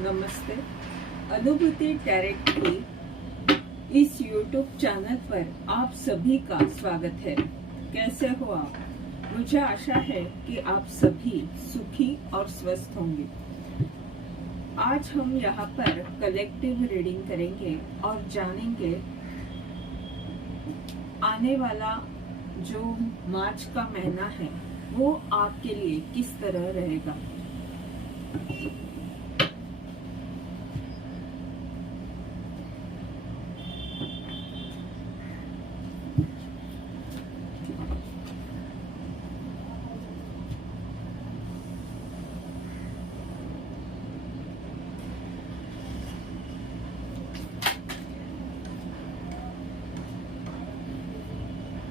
नमस्ते। अनुभूति टैरेट की इस YouTube चैनल पर आप सभी का स्वागत है। कैसे हो आप? मुझे आशा है कि आप सभी सुखी और स्वस्थ होंगे। आज हम यहाँ पर कलेक्टिव रीडिंग करेंगे और जानेंगे आने वाला जो मार्च का महीना है वो आपके लिए किस तरह रहेगा।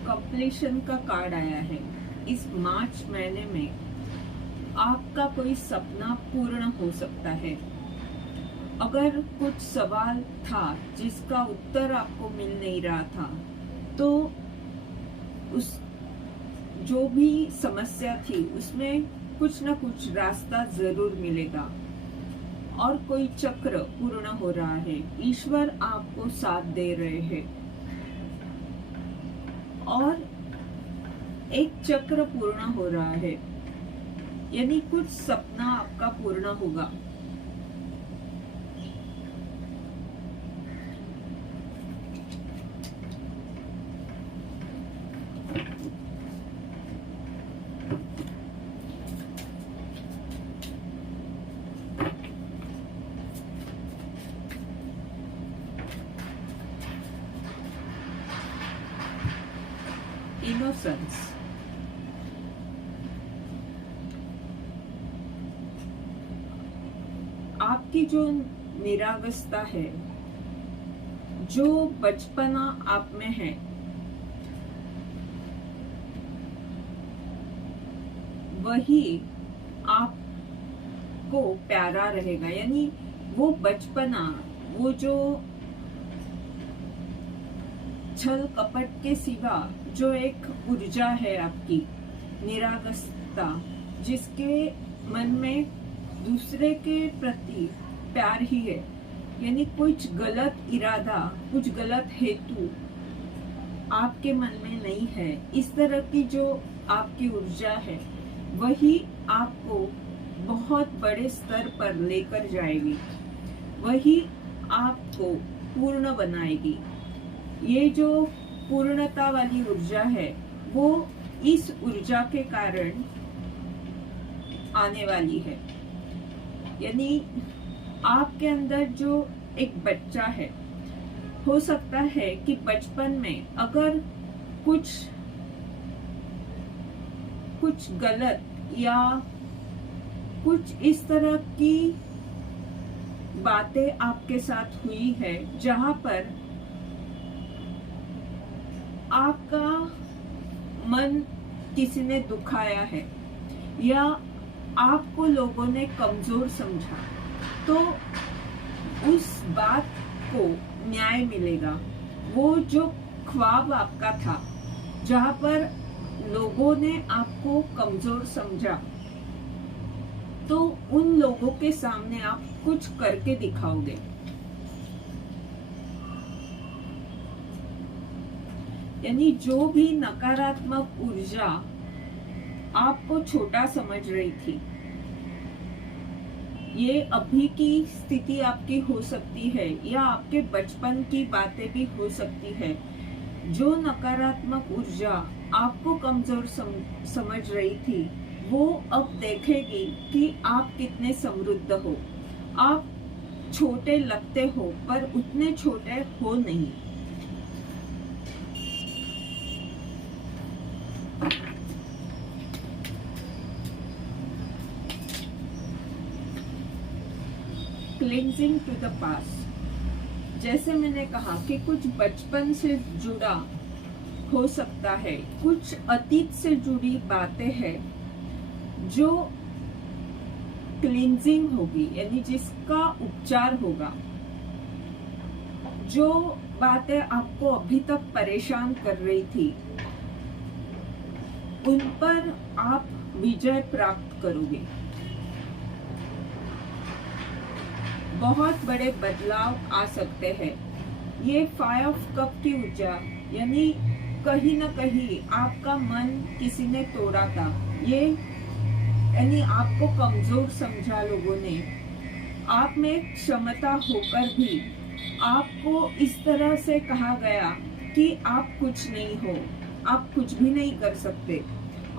कंप्लीशन का कार्ड आया है। इस मार्च महीने में आपका कोई सपना पूर्ण हो सकता है। अगर कुछ सवाल था जिसका उत्तर आपको मिल नहीं रहा था, तो उस जो भी समस्या थी उसमें कुछ ना कुछ रास्ता जरूर मिलेगा और कोई चक्र पूर्ण हो रहा है। ईश्वर आपको साथ दे रहे हैं और एक चक्र पूर्ण हो रहा है, यानी कुछ सपना आपका पूर्ण होगा। इनोसेंस, आपकी जो निरागसता है, जो बचपना आप में है, वही आपको प्यारा रहेगा। यानी वो बचपना, वो जो छल कपट के सिवा जो एक ऊर्जा है आपकी, निरागसता, जिसके मन में दूसरे के प्रति प्यार ही है, यानी कुछ गलत इरादा, कुछ गलत हेतु आपके मन में नहीं है। इस तरह की जो आपकी ऊर्जा है वही आपको बहुत बड़े स्तर पर लेकर जाएगी, वही आपको पूर्ण बनाएगी। ये जो पूर्णता वाली ऊर्जा है वो इस ऊर्जा के कारण आने वाली है। यानी आपके अंदर जो एक बच्चा है, हो सकता है कि बचपन में अगर कुछ गलत या कुछ इस तरह की बातें आपके साथ हुई है जहां पर आपका मन किसी ने दुखाया है या आपको लोगों ने कमजोर समझा, तो उस बात को न्याय मिलेगा। वो जो ख्वाब आपका था जहां पर लोगों ने आपको कमजोर समझा, तो उन लोगों के सामने आप कुछ करके दिखाओगे। यानी जो भी नकारात्मक ऊर्जा आपको छोटा समझ रही थी, ये अभी की स्थिति आपकी हो सकती है या आपके बचपन की बातें भी हो सकती है। जो नकारात्मक ऊर्जा आपको कमजोर समझ रही थी, वो अब देखेगी कि आप कितने समृद्ध हो। आप छोटे लगते हो पर उतने छोटे हो नहीं। क्लिंजिंग टू द पास्ट, जैसे मैंने कहा कि कुछ बचपन से जुड़ा हो सकता है, कुछ अतीत से जुड़ी बातें हैं जो क्लिंजिंग होगी, यानी जिसका उपचार होगा। जो बातें आपको अभी तक परेशान कर रही थी, उन पर आप विजय प्राप्त करोगे। बहुत बड़े बदलाव आ सकते हैं। ये 5 कप की ऊर्जा यानी कहीं ना कहीं आपका मन किसी ने तोड़ा था, ये यानी आपको कमजोर समझा लोगों ने, आप में क्षमता होकर भी आपको इस तरह से कहा गया कि आप कुछ नहीं हो, आप कुछ भी नहीं कर सकते,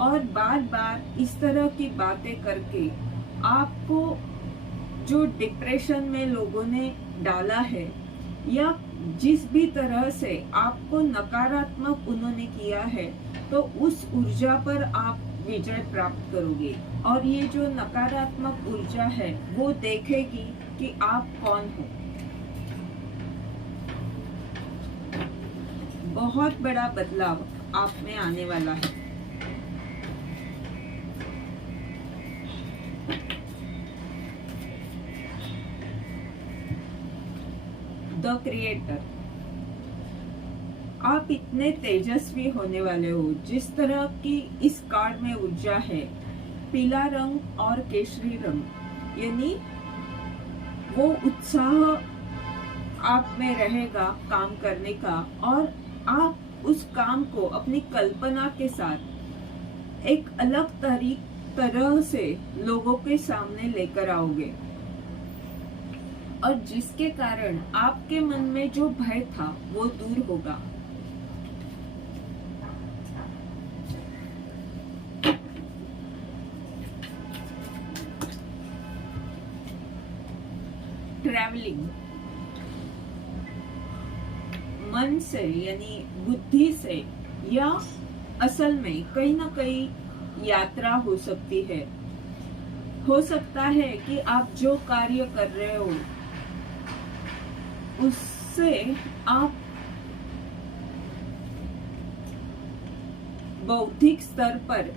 और बार बार इस तरह की बातें करके आपको जो डिप्रेशन में लोगों ने डाला है, या जिस भी तरह से आपको नकारात्मक उन्होंने किया है, तो उस ऊर्जा पर आप विजय प्राप्त करोगे। और ये जो नकारात्मक ऊर्जा है वो देखेगी कि आप कौन हो। बहुत बड़ा बदलाव आप में आने वाला है। द क्रिएटर, आप इतने तेजस्वी होने वाले हो। जिस तरह की इस कार्ड में ऊर्जा है, पीला रंग और केसरी रंग, यानी वो उत्साह आप में रहेगा काम करने का, और आप उस काम को अपनी कल्पना के साथ एक अलग तरह से लोगों के सामने लेकर आओगे, और जिसके कारण आपके मन में जो भय था वो दूर होगा। ट्रैवलिंग, मन से यानी बुद्धि से या असल में कहीं ना कहीं यात्रा हो सकती है। हो सकता है कि आप जो कार्य कर रहे हो उससे आप बौद्धिक स्तर पर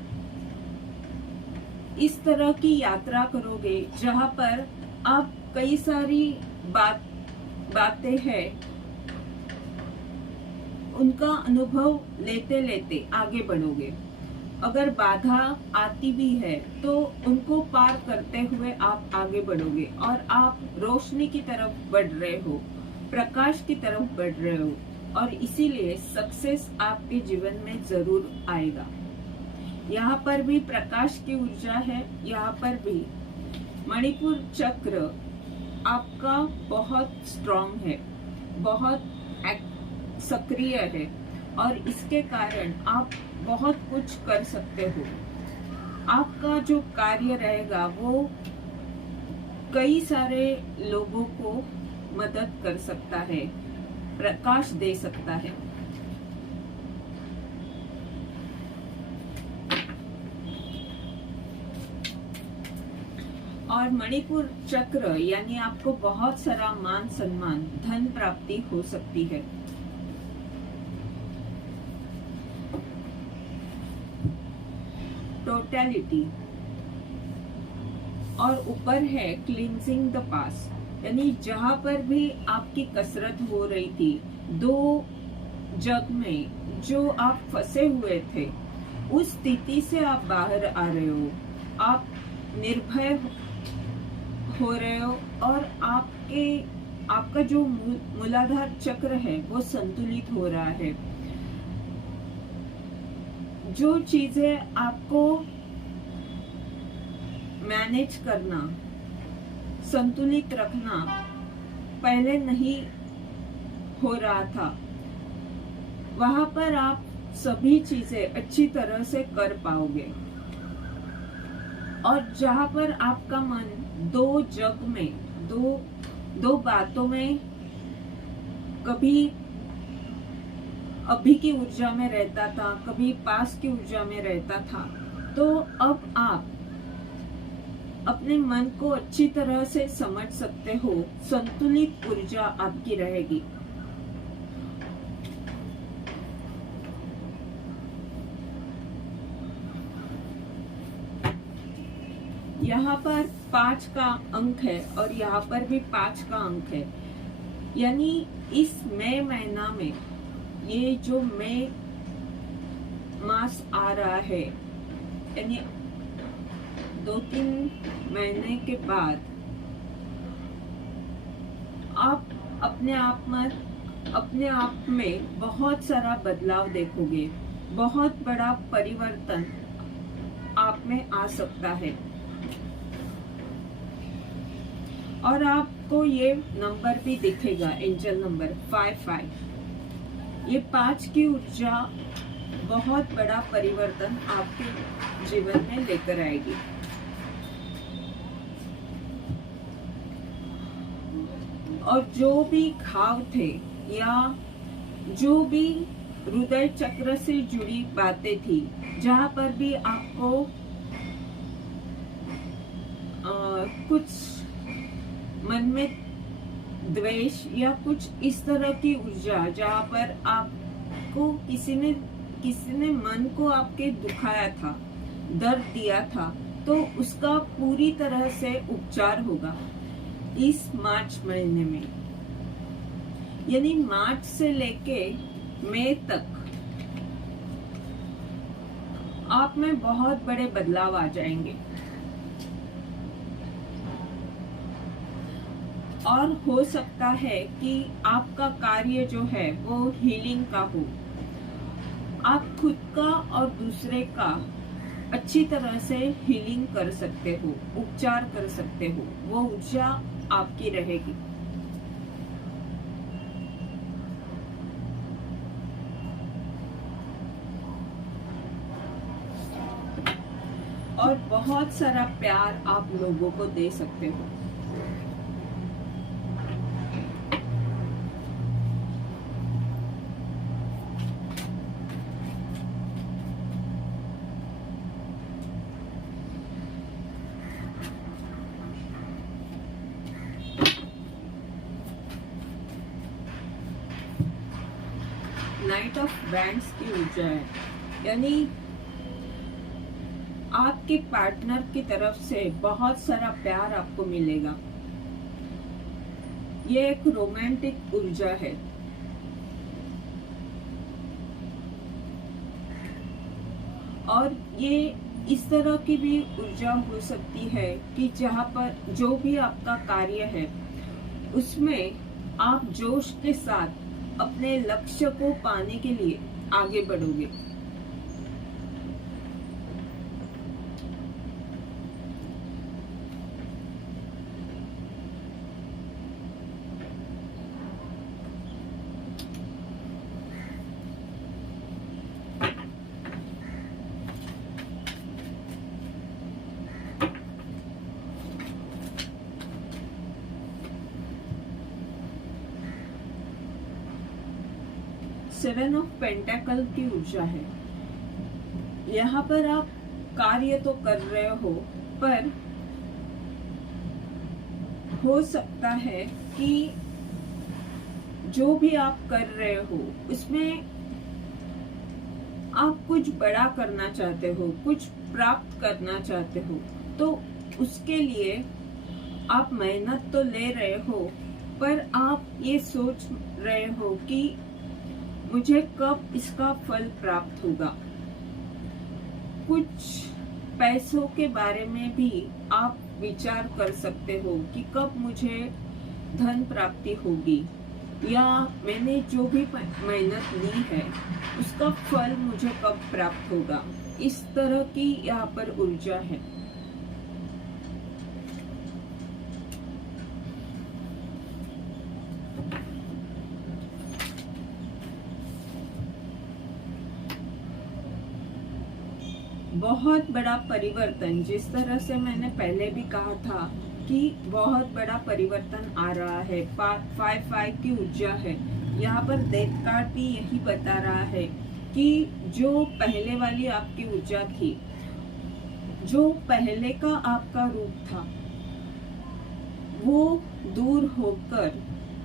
इस तरह की यात्रा करोगे जहां पर आप कई सारी बातें हैं उनका अनुभव लेते लेते आगे बढ़ोगे। अगर बाधा आती भी है तो उनको पार करते हुए आप आगे बढ़ोगे, और आप रोशनी की तरफ बढ़ रहे हो, प्रकाश की तरफ बढ़ रहे हो, और इसीलिए सक्सेस आपके जीवन में जरूर आएगा। यहाँ पर भी प्रकाश की ऊर्जा है। यहाँ पर भी मणिपुर चक्र आपका बहुत स्ट्रांग है, बहुत सक्रिय है, और इसके कारण आप बहुत कुछ कर सकते हो। आपका जो कार्य रहेगा वो कई सारे लोगों को मदद कर सकता है, प्रकाश दे सकता है। और मणिपुर चक्र यानी आपको बहुत सारा मान सम्मान, धन प्राप्ति हो सकती है। टोटलिटी, और ऊपर है क्लींजिंग द पास्ट, यानी जहां पर भी आपकी कसरत हो रही थी, दो जग में जो आप फंसे हुए थे, उस स्थिति से आप बाहर आ रहे हो, आप निर्भय हो रहे हो, और आपका जो मूलाधार चक्र है वो संतुलित हो रहा है। जो चीजें आपको मैनेज करना, संतुलित रखना पहले नहीं हो रहा था, वहां पर आप सभी चीजें अच्छी तरह से कर पाओगे। और जहां पर आपका मन दो जग में, दो बातों में, कभी अभी की ऊर्जा में रहता था, कभी पास की ऊर्जा में रहता था, तो अब आप अपने मन को अच्छी तरह से समझ सकते हो। संतुलित ऊर्जा आपकी रहेगी। यहाँ पर 5 का अंक है और यहाँ पर भी 5 का अंक है, यानी इस मई महीना में, ये जो मई मास आ रहा है, यानी 2-3 महीने के बाद अपने आप में बहुत सारा बदलाव देखोगे। बहुत बड़ा परिवर्तन आप में आ सकता है। और आपको ये नंबर भी दिखेगा, एंजल नंबर 55। ये 5 की ऊर्जा बहुत बड़ा परिवर्तन आपके जीवन में लेकर आएगी। और जो भी घाव थे या जो भी हृदय चक्र से जुड़ी बातें थी, जहां पर भी आपको कुछ मन में द्वेष या कुछ इस तरह की ऊर्जा, जहां पर आपको किसी ने मन को आपके दुखाया था, दर्द दिया था, तो उसका पूरी तरह से उपचार होगा इस मार्च महीने में। यानी मार्च से लेके मई तक आप में बहुत बड़े बदलाव आ जाएंगे। और हो सकता है कि आपका कार्य जो है वो हीलिंग का हो। आप खुद का और दूसरे का अच्छी तरह से हीलिंग कर सकते हो, उपचार कर सकते हो। वो ऊर्जा आपकी रहेगी। और बहुत सारा प्यार आप लोगों को दे सकते हो। नाइट ऑफ बैंड्स की ऊर्जा है, यानी आपके पार्टनर की तरफ से बहुत सारा प्यार आपको मिलेगा। ये एक रोमांटिक ऊर्जा है। और ये इस तरह की भी ऊर्जा हो सकती है कि जहां पर जो भी आपका कार्य है उसमें आप जोश के साथ अपने लक्ष्य को पाने के लिए आगे बढ़ोगे। सेवन ऑफ पेंटाकल की ऊर्जा है। यहाँ पर आप कार्य तो कर रहे हो, पर हो सकता है कि जो भी आप कर रहे हो उसमें आप कुछ बड़ा करना चाहते हो, कुछ प्राप्त करना चाहते हो, तो उसके लिए आप मेहनत तो ले रहे हो, पर आप ये सोच रहे हो कि मुझे कब इसका फल प्राप्त होगा। कुछ पैसों के बारे में भी आप विचार कर सकते हो कि कब मुझे धन प्राप्ति होगी, या मैंने जो भी मेहनत ली है उसका फल मुझे कब प्राप्त होगा। इस तरह की यहाँ पर ऊर्जा है। बहुत बड़ा परिवर्तन, जिस तरह से मैंने पहले भी कहा था कि बहुत बड़ा परिवर्तन आ रहा है। 5 की ऊर्जा है। यहाँ पर डेथ कार्ड भी यही बता रहा है कि जो पहले वाली आपकी ऊर्जा थी, जो पहले का आपका रूप था, वो दूर होकर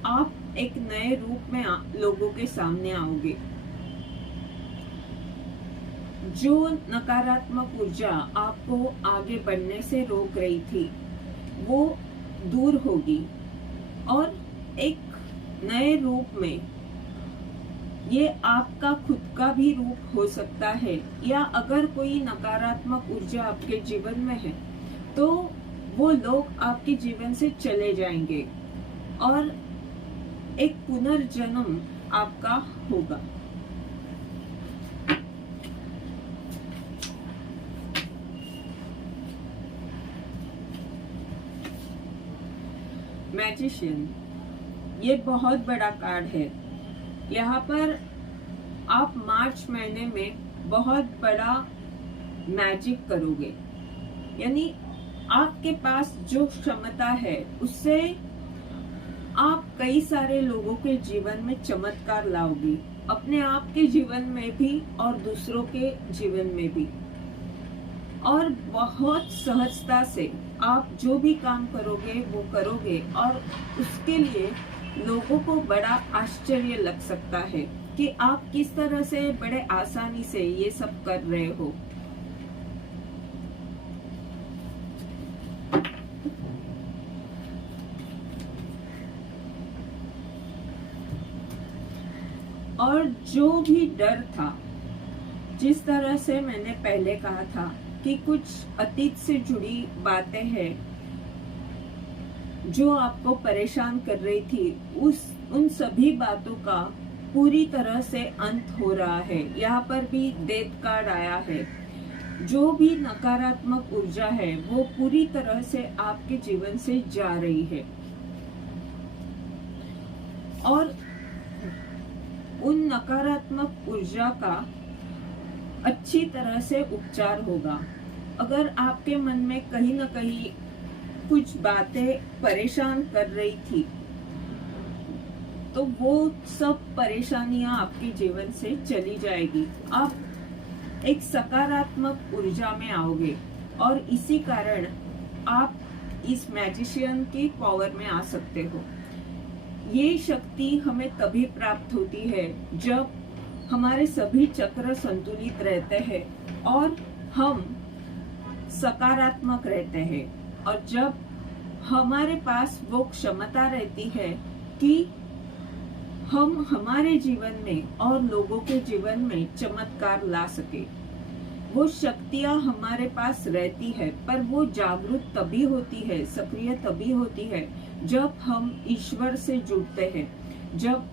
आप एक नए रूप में लोगों के सामने आओगे। जो नकारात्मक ऊर्जा आपको आगे बढ़ने से रोक रही थी वो दूर होगी, और एक नए रूप में ये आपका खुद का भी रूप हो सकता है, या अगर कोई नकारात्मक ऊर्जा आपके जीवन में है तो वो लोग आपके जीवन से चले जाएंगे और एक पुनर्जन्म आपका होगा। मैजिशियन, ये बहुत बड़ा कार्ड है। यहाँ पर आप मार्च महीने में बहुत बड़ा मैजिक करोगे, यानी आपके पास जो क्षमता है उससे आप कई सारे लोगों के जीवन में चमत्कार लाओगे, अपने आप के जीवन में भी और दूसरों के जीवन में भी। और बहुत सहजता से आप जो भी काम करोगे वो करोगे, और उसके लिए लोगों को बड़ा आश्चर्य लग सकता है कि आप किस तरह से बड़े आसानी से ये सब कर रहे हो। और जो भी डर था, जिस तरह से मैंने पहले कहा था कि कुछ अतीत से जुड़ी बातें हैं जो आपको परेशान कर रही थी, उन सभी बातों का पूरी तरह से अंत हो रहा है। यहाँ पर भी डेथ कार्ड आया है। जो भी नकारात्मक ऊर्जा है वो पूरी तरह से आपके जीवन से जा रही है, और उन नकारात्मक ऊर्जा का अच्छी तरह से उपचार होगा। अगर आपके मन में कहीं ना कहीं कुछ बातें परेशान कर रही थी, तो वो सब परेशानियां आपके जीवन से चली जाएगी। आप एक सकारात्मक ऊर्जा में आओगे, और इसी कारण आप इस मैजिशियन की पावर में आ सकते हो। ये शक्ति हमें तभी प्राप्त होती है जब हमारे सभी चक्र संतुलित रहते हैं और हम सकारात्मक रहते हैं, और जब हमारे पास वो क्षमता रहती है कि हम हमारे जीवन में और लोगों के जीवन में चमत्कार ला सके। वो शक्तियां हमारे पास रहती है, पर वो जागरूक तभी होती है, सक्रिय तभी होती है जब हम ईश्वर से जुड़ते हैं, जब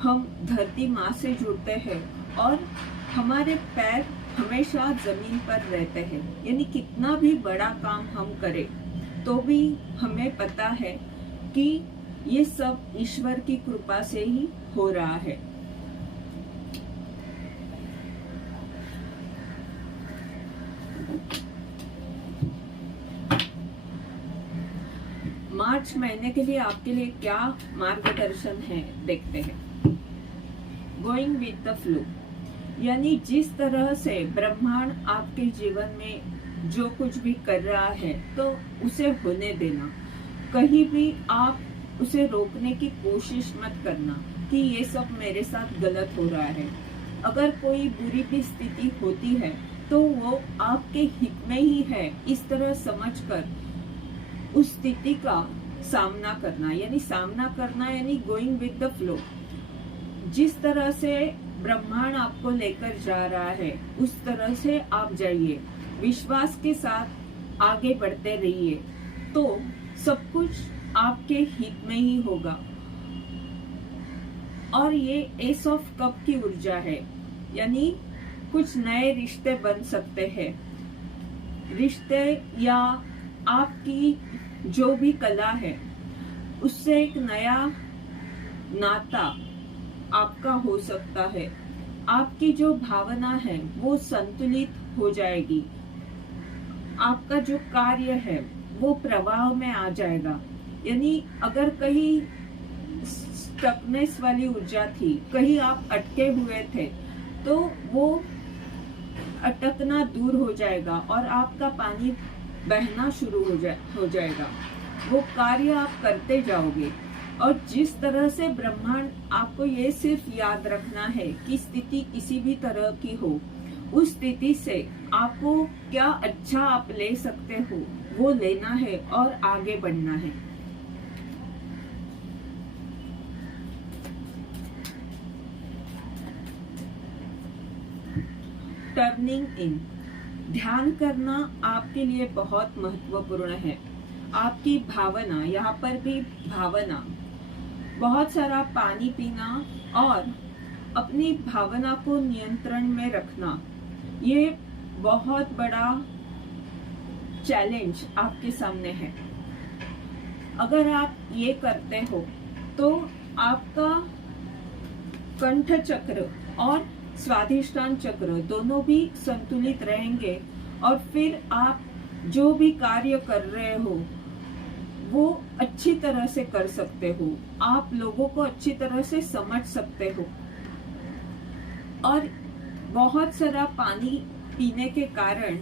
हम धरती माँ से जुड़ते हैं और हमारे पैर हमेशा जमीन पर रहते हैं। यानी कितना भी बड़ा काम हम करें तो भी हमें पता है कि ये सब ईश्वर की कृपा से ही हो रहा है। मार्च महीने के लिए आपके लिए क्या मार्गदर्शन है, देखते हैं। गोइंग विद द फ्लो, यानी जिस तरह से ब्रह्मांड आपके जीवन में जो कुछ भी कर रहा है तो उसे होने देना। कहीं भी आप उसे रोकने की कोशिश मत करना कि ये सब मेरे साथ गलत हो रहा है। अगर कोई बुरी भी स्थिति होती है तो वो आपके हित में ही है, इस तरह समझकर उस स्थिति का सामना करना। यानी गोइंग विद द फ्लो। जिस तरह से ब्रह्मांड आपको लेकर जा रहा है उस तरह से आप जाइए, विश्वास के साथ आगे बढ़ते रहिए, तो सब कुछ आपके हित में ही होगा। और ये एस ऑफ कप की ऊर्जा है, यानी कुछ नए रिश्ते बन सकते हैं। रिश्ते या आपकी जो भी कला है उससे एक नया नाता आपका हो सकता है। आपकी जो भावना है वो संतुलित हो जाएगी। आपका जो कार्य है वो प्रवाह में आ जाएगा। यानी अगर कहीं स्टकनेस वाली ऊर्जा थी, कहीं आप अटके हुए थे, तो वो अटकना दूर हो जाएगा और आपका पानी बहना शुरू हो जाएगा। वो कार्य आप करते जाओगे। और जिस तरह से ब्रह्मांड, आपको ये सिर्फ याद रखना है कि स्थिति किसी भी तरह की हो, उस स्थिति से आपको क्या अच्छा आप ले सकते हो वो लेना है और आगे बढ़ना है। टर्निंग इन, ध्यान करना आपके लिए बहुत महत्वपूर्ण है। आपकी भावना, यहाँ पर भी भावना, बहुत सारा पानी पीना और अपनी भावना को नियंत्रण में रखना, ये बहुत बड़ा चैलेंज आपके सामने है। अगर आप ये करते हो तो आपका कंठ चक्र और स्वाधिष्ठान चक्र दोनों भी संतुलित रहेंगे और फिर आप जो भी कार्य कर रहे हो वो अच्छी तरह से कर सकते हो, आप लोगों को अच्छी तरह से समझ सकते हो और बहुत सारा पानी पीने के कारण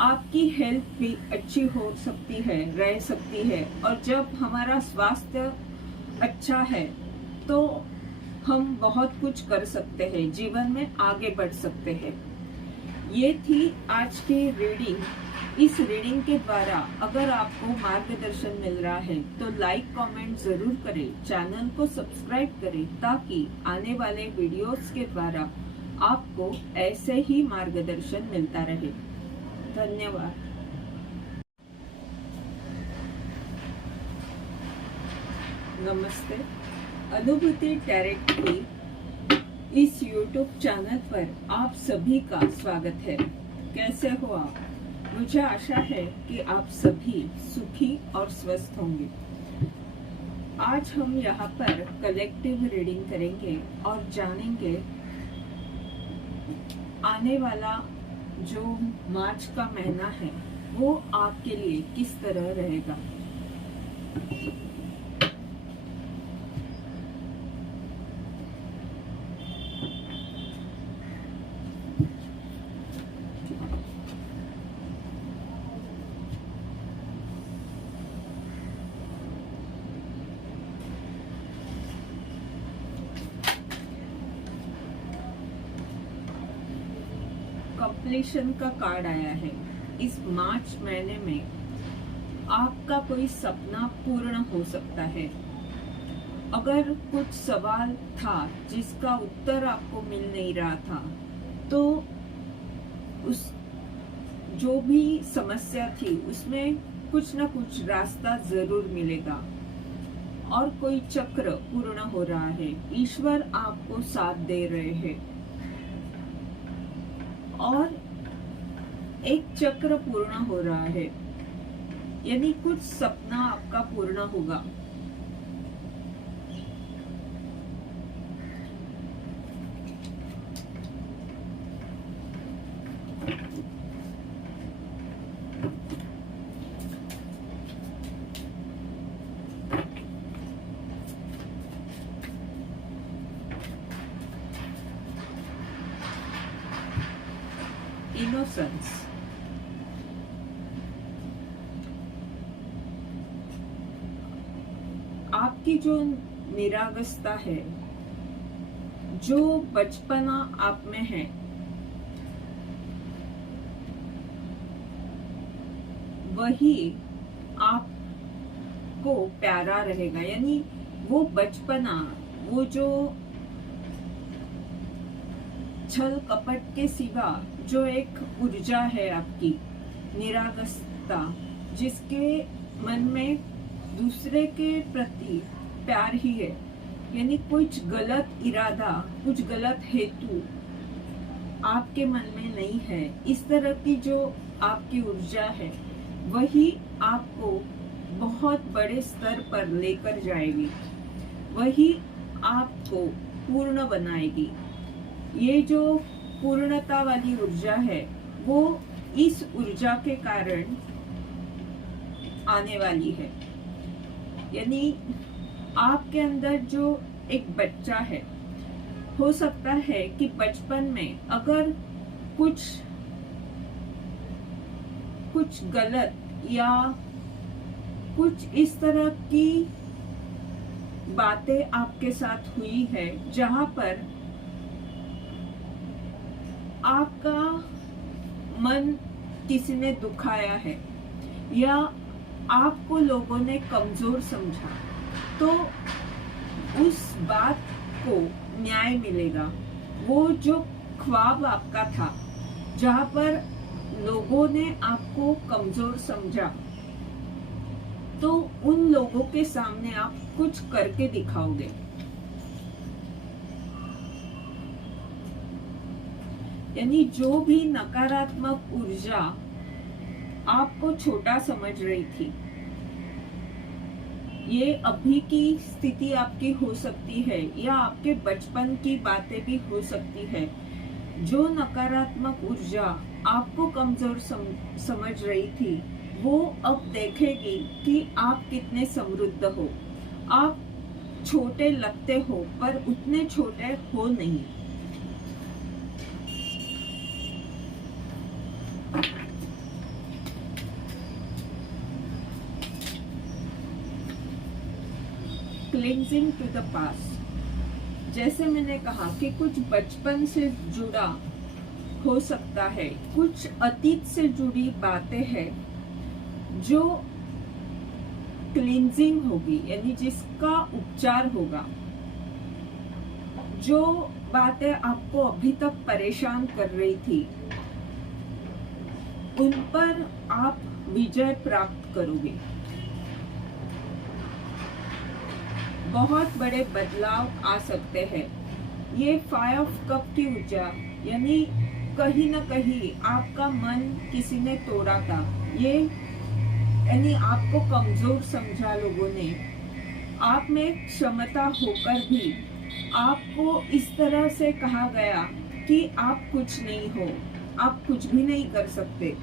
आपकी हेल्थ भी अच्छी हो सकती है, रह सकती है। और जब हमारा स्वास्थ्य अच्छा है तो हम बहुत कुछ कर सकते हैं, जीवन में आगे बढ़ सकते हैं। ये थी आज की रीडिंग। इस रीडिंग के द्वारा अगर आपको मार्गदर्शन मिल रहा है तो लाइक कमेंट जरूर करें, चैनल को सब्सक्राइब करें ताकि आने वाले वीडियोस के द्वारा आपको ऐसे ही मार्गदर्शन मिलता रहे। धन्यवाद। नमस्ते। अनुभूति टैरेट की इस YouTube चैनल पर आप सभी का स्वागत है। कैसे हो आप? मुझे आशा है कि आप सभी सुखी और स्वस्थ होंगे। आज हम यहाँ पर कलेक्टिव रीडिंग करेंगे और जानेंगे आने वाला जो मार्च का महीना है वो आपके लिए किस तरह रहेगा। कंप्लीशन का कार्ड आया है। इस मार्च महीने में आपका कोई सपना पूर्ण हो सकता है। अगर कुछ सवाल था जिसका उत्तर आपको मिल नहीं रहा था तो उस जो भी समस्या थी उसमें कुछ ना कुछ रास्ता जरूर मिलेगा और कोई चक्र पूर्ण हो रहा है। ईश्वर आपको साथ दे रहे हैं और एक चक्र पूर्ण हो रहा है, यानी कुछ सपना आपका पूर्ण होगा। इनोसेंस। आपकी जो निरागसता है, जो बचपना आप में है, वही आपको प्यारा रहेगा। यानी वो बचपना, वो जो छल कपट के सिवा जो एक ऊर्जा है आपकी, निरागसता, जिसके मन में दूसरे के प्रति प्यार ही है, यानी कुछ गलत इरादा, कुछ गलत हेतु आपके मन में नहीं है। इस तरह की जो आपकी ऊर्जा है वही आपको बहुत बड़े स्तर पर लेकर जाएगी, वही आपको पूर्ण बनाएगी। ये जो पूर्णता वाली ऊर्जा है वो इस ऊर्जा के कारण आने वाली है। यानी आपके अंदर जो एक बच्चा है, हो सकता है कि बचपन में अगर कुछ गलत या कुछ इस तरह की बातें आपके साथ हुई है जहां पर आपका मन किसी ने दुखाया है या आपको लोगों ने कमजोर समझा, तो उस बात को न्याय मिलेगा। वो जो ख्वाब आपका था जहां पर लोगों ने आपको कमजोर समझा, तो उन लोगों के सामने आप कुछ करके दिखाओगे। यानी जो भी नकारात्मक ऊर्जा आपको छोटा समझ रही थी, ये अभी की स्थिति आपकी हो सकती है या आपके बचपन की बातें भी हो सकती है। जो नकारात्मक ऊर्जा आपको कमजोर समझ रही थी, वो अब देखेगी कि आप कितने समृद्ध हो। आप छोटे लगते हो पर उतने छोटे हो नहीं। क्लिंजिंग टू द पास्ट, जैसे मैंने कहा कि कुछ बचपन से जुड़ा हो सकता है, कुछ अतीत से जुड़ी बातें हैं जो क्लिंजिंग होगी, यानी जिसका उपचार होगा। जो बातें आपको अभी तक परेशान कर रही थी, उन पर आप विजय प्राप्त करोगे। बहुत बड़े बदलाव आ सकते हैं। ये 5 ऑफ कप की ऊर्जा, यानी कहीं न कहीं आपका मन किसी ने तोड़ा था, ये यानी आपको कमजोर समझा लोगों ने। आप में क्षमता होकर भी आपको इस तरह से कहा गया कि आप कुछ नहीं हो, आप कुछ भी नहीं कर सकते,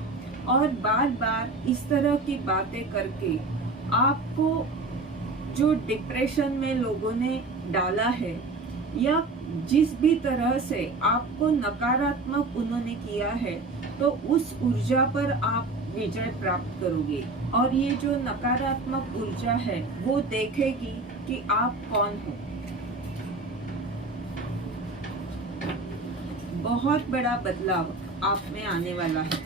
और बार बार इस तरह की बातें करके आपको जो डिप्रेशन में लोगों ने डाला है, या जिस भी तरह से आपको नकारात्मक उन्होंने किया है, तो उस ऊर्जा पर आप विजय प्राप्त करोगे। और ये जो नकारात्मक ऊर्जा है, वो देखेगी कि आप कौन हो। बहुत बड़ा बदलाव आप में आने वाला है।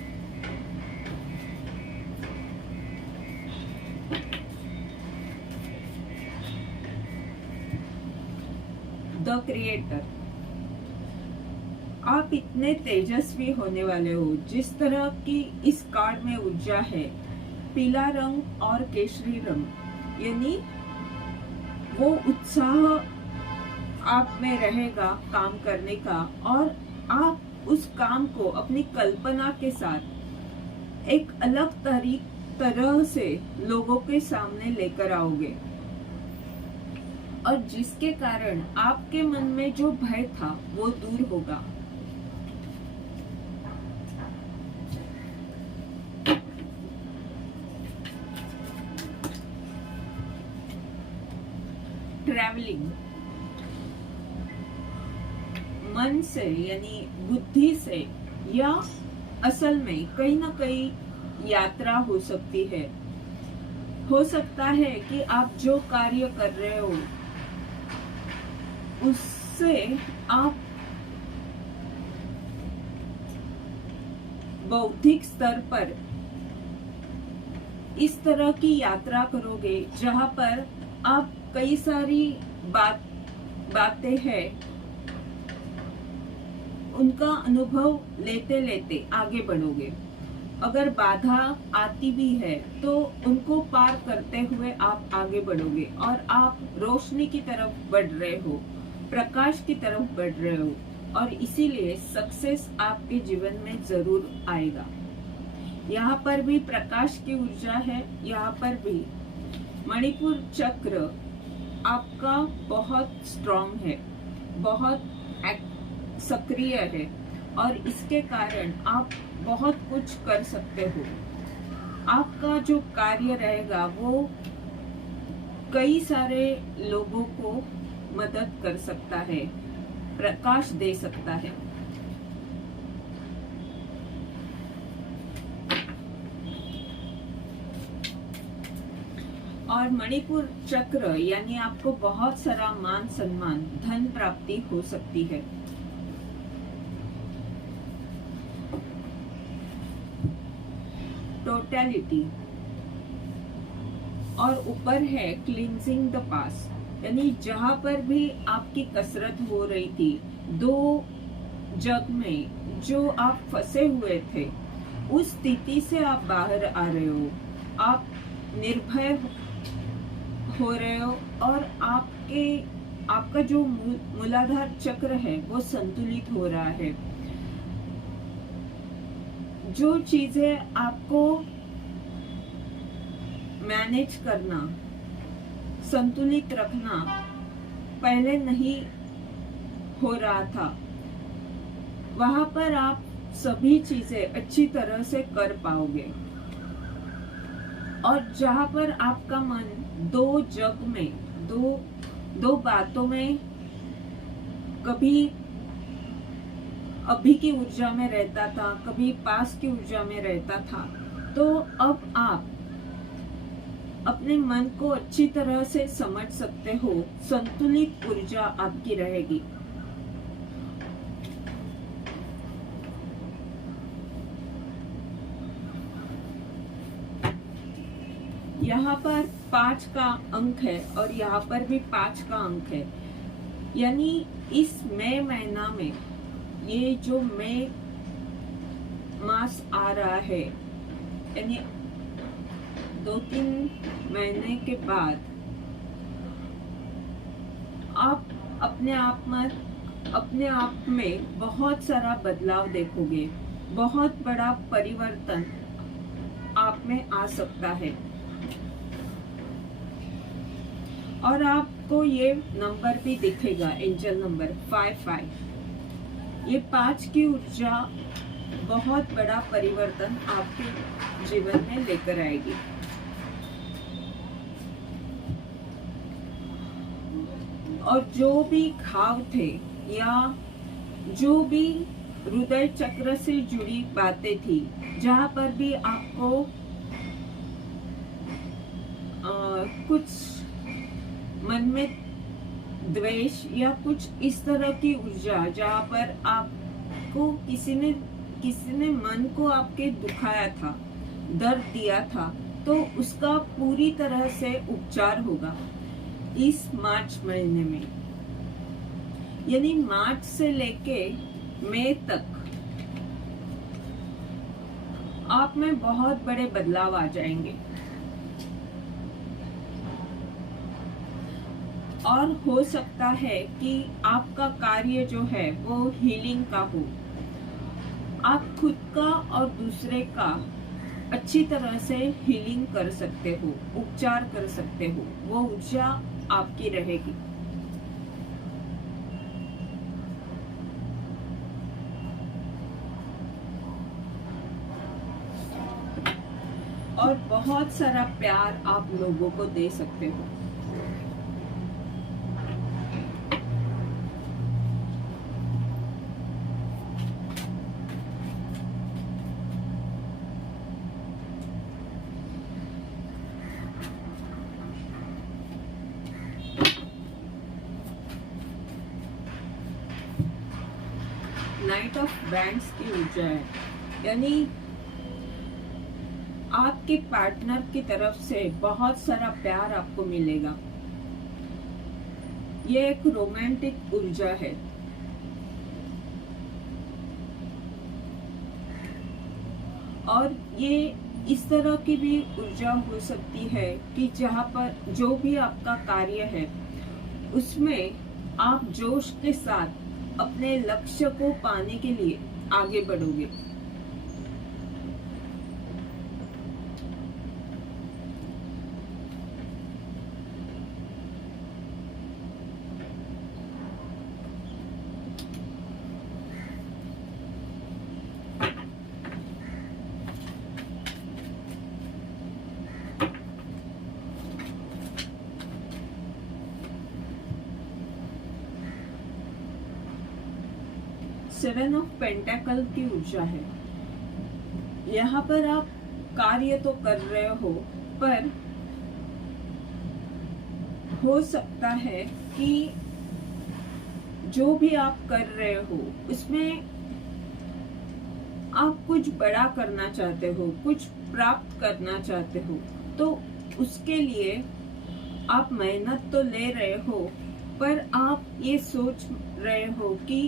द क्रिएटर, आप इतने तेजस्वी होने वाले हो। जिस तरह की इस कार्ड में ऊर्जा है, पीला रंग और केसरी रंग, यानी वो उत्साह आप में रहेगा काम करने का, और आप उस काम को अपनी कल्पना के साथ एक अलग तरह से लोगों के सामने लेकर आओगे, और जिसके कारण आपके मन में जो भय था वो दूर होगा। ट्रैवलिंग, मन से यानी बुद्धि से या असल में कहीं ना कहीं यात्रा हो सकती है। हो सकता है कि आप जो कार्य कर रहे हो उससे आप बौद्धिक स्तर पर इस तरह की यात्रा करोगे जहां पर आप कई सारी बातें हैं, उनका अनुभव लेते लेते आगे बढ़ोगे। अगर बाधा आती भी है तो उनको पार करते हुए आप आगे बढ़ोगे, और आप रोशनी की तरफ बढ़ रहे हो, प्रकाश की तरफ बढ़ रहे हो, और इसीलिए सक्सेस आपके जीवन में जरूर आएगा। यहाँ पर भी प्रकाश की ऊर्जा है। यहाँ पर भी मणिपुर चक्र आपका बहुत स्ट्रांग है, बहुत सक्रिय है, और इसके कारण आप बहुत कुछ कर सकते हो। आपका जो कार्य रहेगा वो कई सारे लोगों को मदद कर सकता है, प्रकाश दे सकता है। और मणिपुर चक्र यानी आपको बहुत सारा मान सम्मान, धन प्राप्ति हो सकती है। टोटलिटी, और ऊपर है क्लींजिंग द पास्ट, यानी जहां पर भी आपकी कसरत हो रही थी, दो जग में जो आप फंसे हुए थे, उस स्थिति से आप बाहर आ रहे हो। आप निर्भय हो रहे हो और आपका जो मूलाधार चक्र है वो संतुलित हो रहा है। जो चीजें आपको मैनेज करना, संतुलित रखना पहले नहीं हो रहा था, वहां पर आप सभी चीजें अच्छी तरह से कर पाओगे। और जहां पर आपका मन दो जग में, दो बातों में, कभी अभी की ऊर्जा में रहता था, कभी पास की ऊर्जा में रहता था, तो अब आप अपने मन को अच्छी तरह से समझ सकते हो। संतुलित ऊर्जा आपकी रहेगी। यहाँ पर 5 का अंक है और यहाँ पर भी 5 का अंक है। यानी इस मई महीना में, ये जो मई मास आ रहा है, यानी 2-3 महीने के बाद आप अपने आप में बहुत सारा बदलाव देखोगे। बहुत बड़ा परिवर्तन आप में आ सकता है। और आपको ये नंबर भी दिखेगा, एंजल नंबर 55। ये 5 की ऊर्जा बहुत बड़ा परिवर्तन आपके जीवन में लेकर आएगी। और जो भी घाव थे या जो भी हृदय चक्र से जुड़ी बातें थी, जहां पर भी आपको कुछ मन में द्वेष या कुछ इस तरह की ऊर्जा, जहां पर आपको किसी ने मन को आपके दुखाया था, दर्द दिया था, तो उसका पूरी तरह से उपचार होगा इस मार्च महीने में। यानी मार्च से लेके मई तक आप में बहुत बड़े बदलाव आ जाएंगे। और हो सकता है कि आपका कार्य जो है वो हीलिंग का हो। आप खुद का और दूसरे का अच्छी तरह से हीलिंग कर सकते हो, उपचार कर सकते हो। वो ऊर्जा आपकी रहेगी। और बहुत सारा प्यार आप लोगों को दे सकते हो। नाइट ऑफ बैंड्स की ऊर्जा है। यानी आपके पार्टनर की तरफ से बहुत सारा प्यार आपको मिलेगा। ये एक रोमांटिक ऊर्जा है। और ये इस तरह की भी ऊर्जा हो सकती है कि जहां पर जो भी आपका कार्य है उसमें आप जोश के साथ अपने लक्ष्य को पाने के लिए आगे बढ़ोगे। सेवन ऑफ पेंटाकल की ऊर्जा है। यहाँ पर आप कार्य तो कर रहे हो, पर हो सकता है कि जो भी आप कर रहे हो उसमें आप कुछ बड़ा करना चाहते हो, कुछ प्राप्त करना चाहते हो, तो उसके लिए आप मेहनत तो ले रहे हो, पर आप ये सोच रहे हो कि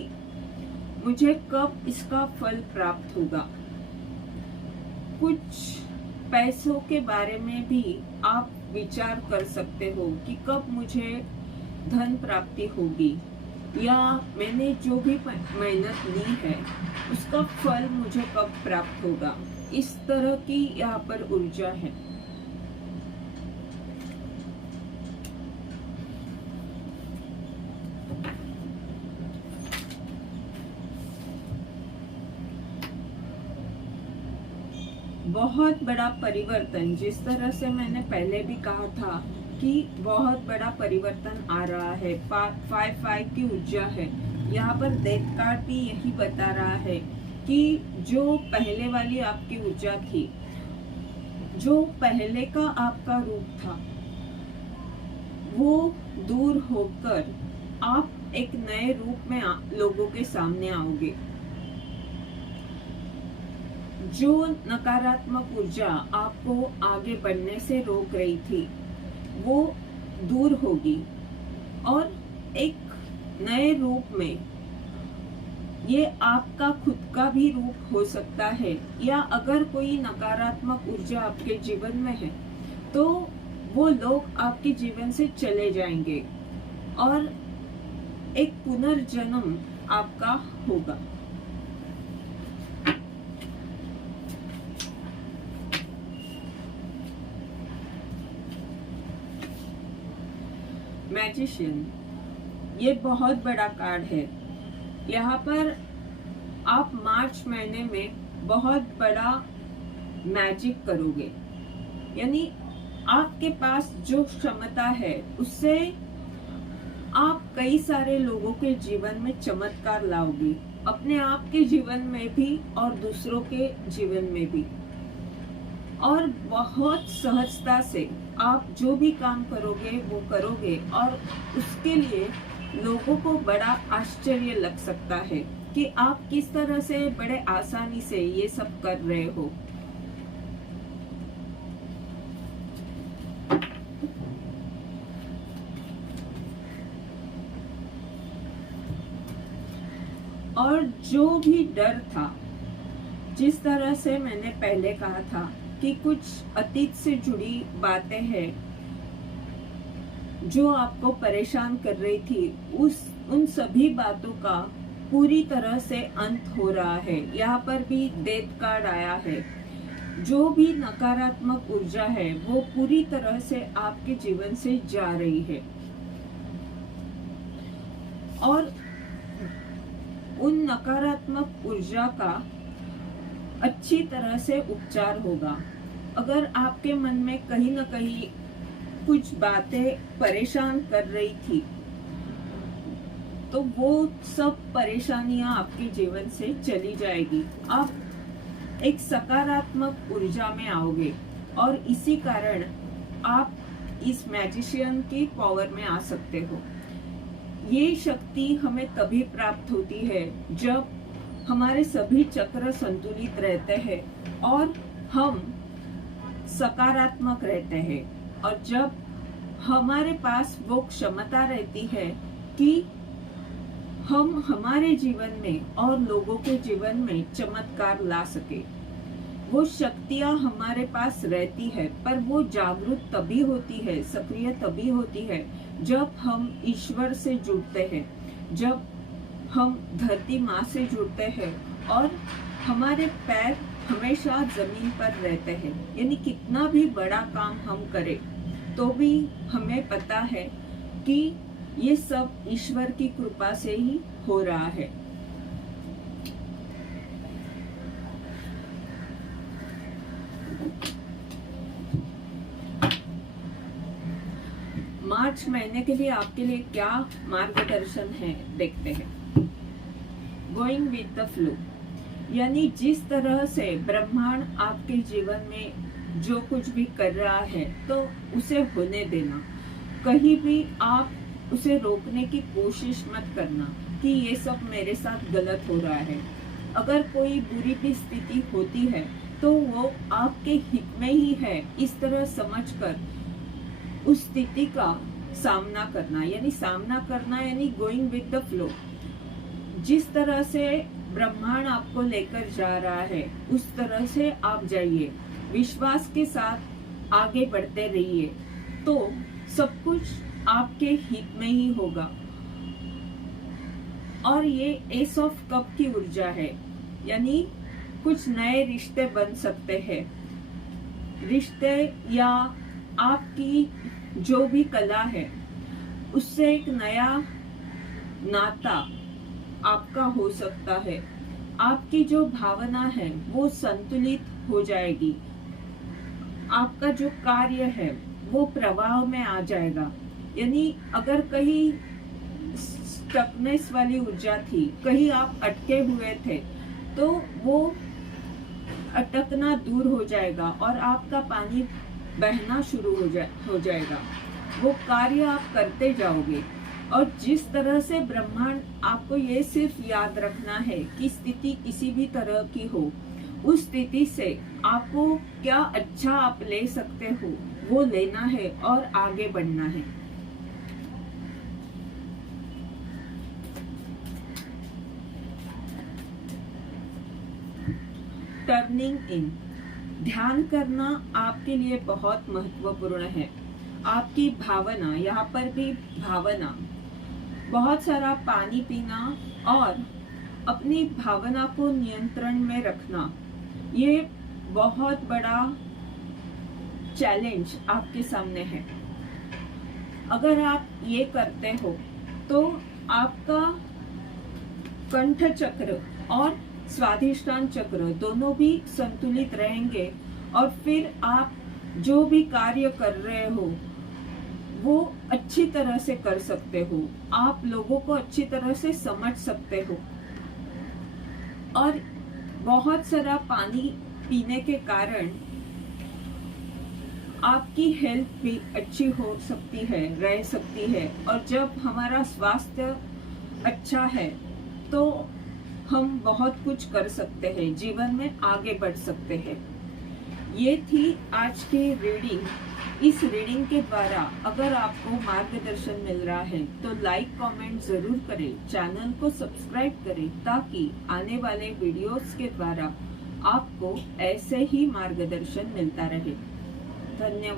मुझे कब इसका फल प्राप्त होगा। कुछ पैसों के बारे में भी आप विचार कर सकते हो कि कब मुझे धन प्राप्ति होगी, या मैंने जो भी मेहनत ली है उसका फल मुझे कब प्राप्त होगा। इस तरह की यहाँ पर ऊर्जा है। बहुत बड़ा परिवर्तन, जिस तरह से मैंने पहले भी कहा था कि बहुत बड़ा परिवर्तन आ रहा है। 5 की ऊर्जा है यहाँ पर। डेथ कार्ड भी यही बता रहा है कि जो पहले वाली आपकी ऊर्जा थी, जो पहले का आपका रूप था, वो दूर होकर आप एक नए रूप में लोगों के सामने आओगे। जो नकारात्मक ऊर्जा आपको आगे बढ़ने से रोक रही थी वो दूर होगी और एक नए रूप में, ये आपका खुद का भी रूप हो सकता है, या अगर कोई नकारात्मक ऊर्जा आपके जीवन में है तो वो लोग आपके जीवन से चले जाएंगे और एक पुनर्जन्म आपका होगा। मैजिशियन, ये बहुत बड़ा कार्ड है। यहाँ पर आप मार्च महीने में बहुत बड़ा मैजिक करोगे, यानी आपके पास जो क्षमता है उससे आप कई सारे लोगों के जीवन में चमत्कार लाओगे, अपने आप के जीवन में भी और दूसरों के जीवन में भी। और बहुत सहजता से आप जो भी काम करोगे वो करोगे और उसके लिए लोगों को बड़ा आश्चर्य लग सकता है कि आप किस तरह से बड़े आसानी से ये सब कर रहे हो। और जो भी डर था, जिस तरह से मैंने पहले कहा था कि कुछ अतीत से जुड़ी बातें हैं जो आपको परेशान कर रही थी, उन सभी बातों का पूरी तरह से अंत हो रहा है। यहाँ पर भी डेथ कार्ड आया है। जो भी नकारात्मक ऊर्जा है वो पूरी तरह से आपके जीवन से जा रही है और उन नकारात्मक ऊर्जा का अच्छी तरह से उपचार होगा। अगर आपके मन में कहीं ना कहीं कुछ बातें परेशान कर रही थी तो वो सब परेशानियां आपके जीवन से चली जाएगी। आप एक सकारात्मक ऊर्जा में आओगे और इसी कारण आप इस मैजिशियन की पावर में आ सकते हो। ये शक्ति हमें तभी प्राप्त होती है जब हमारे सभी चक्र संतुलित रहते हैं और हम सकारात्मक रहते हैं, और जब हमारे पास वो क्षमता रहती है कि हम हमारे जीवन में और लोगों के जीवन में चमत्कार ला सके। वो शक्तियां हमारे पास रहती है, पर वो जागरूक तभी होती है, सक्रिय तभी होती है जब हम ईश्वर से जुड़ते हैं, जब हम धरती माँ से जुड़ते हैं और हमारे पैर हमेशा जमीन पर रहते हैं। यानी कितना भी बड़ा काम हम करें तो भी हमें पता है कि ये सब ईश्वर की कृपा से ही हो रहा है। मार्च महीने के लिए आपके लिए क्या मार्गदर्शन है, देखते हैं। गोइंग विद द फ्लो, यानी जिस तरह से ब्रह्मांड आपके जीवन में जो कुछ भी कर रहा है तो उसे होने देना। कहीं भी आप उसे रोकने की कोशिश मत करना कि ये सब मेरे साथ गलत हो रहा है। अगर कोई बुरी भी स्थिति होती है तो वो आपके हित में ही है, इस तरह समझकर उस स्थिति का सामना करना। यानी गोइंग विद द फ्लो। जिस तरह से ब्रह्मांड आपको लेकर जा रहा है उस तरह से आप जाइए। विश्वास के साथ आगे बढ़ते रहिए, तो सब कुछ आपके हित में ही होगा। और ये एस ऑफ कप की ऊर्जा है, यानी कुछ नए रिश्ते बन सकते हैं। रिश्ते या आपकी जो भी कला है उससे एक नया नाता आपका हो सकता है। आपकी जो भावना है वो संतुलित हो जाएगी। आपका जो कार्य है वो प्रवाह में आ जाएगा। यानी अगर कहीं स्टकनेस वाली ऊर्जा थी, कहीं आप अटके हुए थे, तो वो अटकना दूर हो जाएगा और आपका पानी बहना शुरू हो जाएगा। वो कार्य आप करते जाओगे। और जिस तरह से ब्रह्मांड, आपको ये सिर्फ याद रखना है कि स्थिति किसी भी तरह की हो, उस स्थिति से आपको क्या अच्छा आप ले सकते हो वो लेना है और आगे बढ़ना है। टर्निंग इन, ध्यान करना आपके लिए बहुत महत्वपूर्ण है। आपकी भावना, यहाँ पर भी भावना, बहुत सारा पानी पीना और अपनी भावना को नियंत्रण में रखना, ये बहुत बड़ा चैलेंज आपके सामने है। अगर आप ये करते हो तो आपका कंठ चक्र और स्वाधिष्ठान चक्र दोनों भी संतुलित रहेंगे और फिर आप जो भी कार्य कर रहे हो वो अच्छी तरह से कर सकते हो। आप लोगों को अच्छी तरह से समझ सकते हो और बहुत सारा पानी पीने के कारण आपकी हेल्थ भी अच्छी हो सकती है, रह सकती है। और जब हमारा स्वास्थ्य अच्छा है तो हम बहुत कुछ कर सकते हैं, जीवन में आगे बढ़ सकते हैं। ये थी आज की रीडिंग। इस रीडिंग के द्वारा अगर आपको मार्गदर्शन मिल रहा है तो लाइक कमेंट जरूर करें, चैनल को सब्सक्राइब करें ताकि आने वाले वीडियोस के द्वारा आपको ऐसे ही मार्गदर्शन मिलता रहे। धन्यवाद।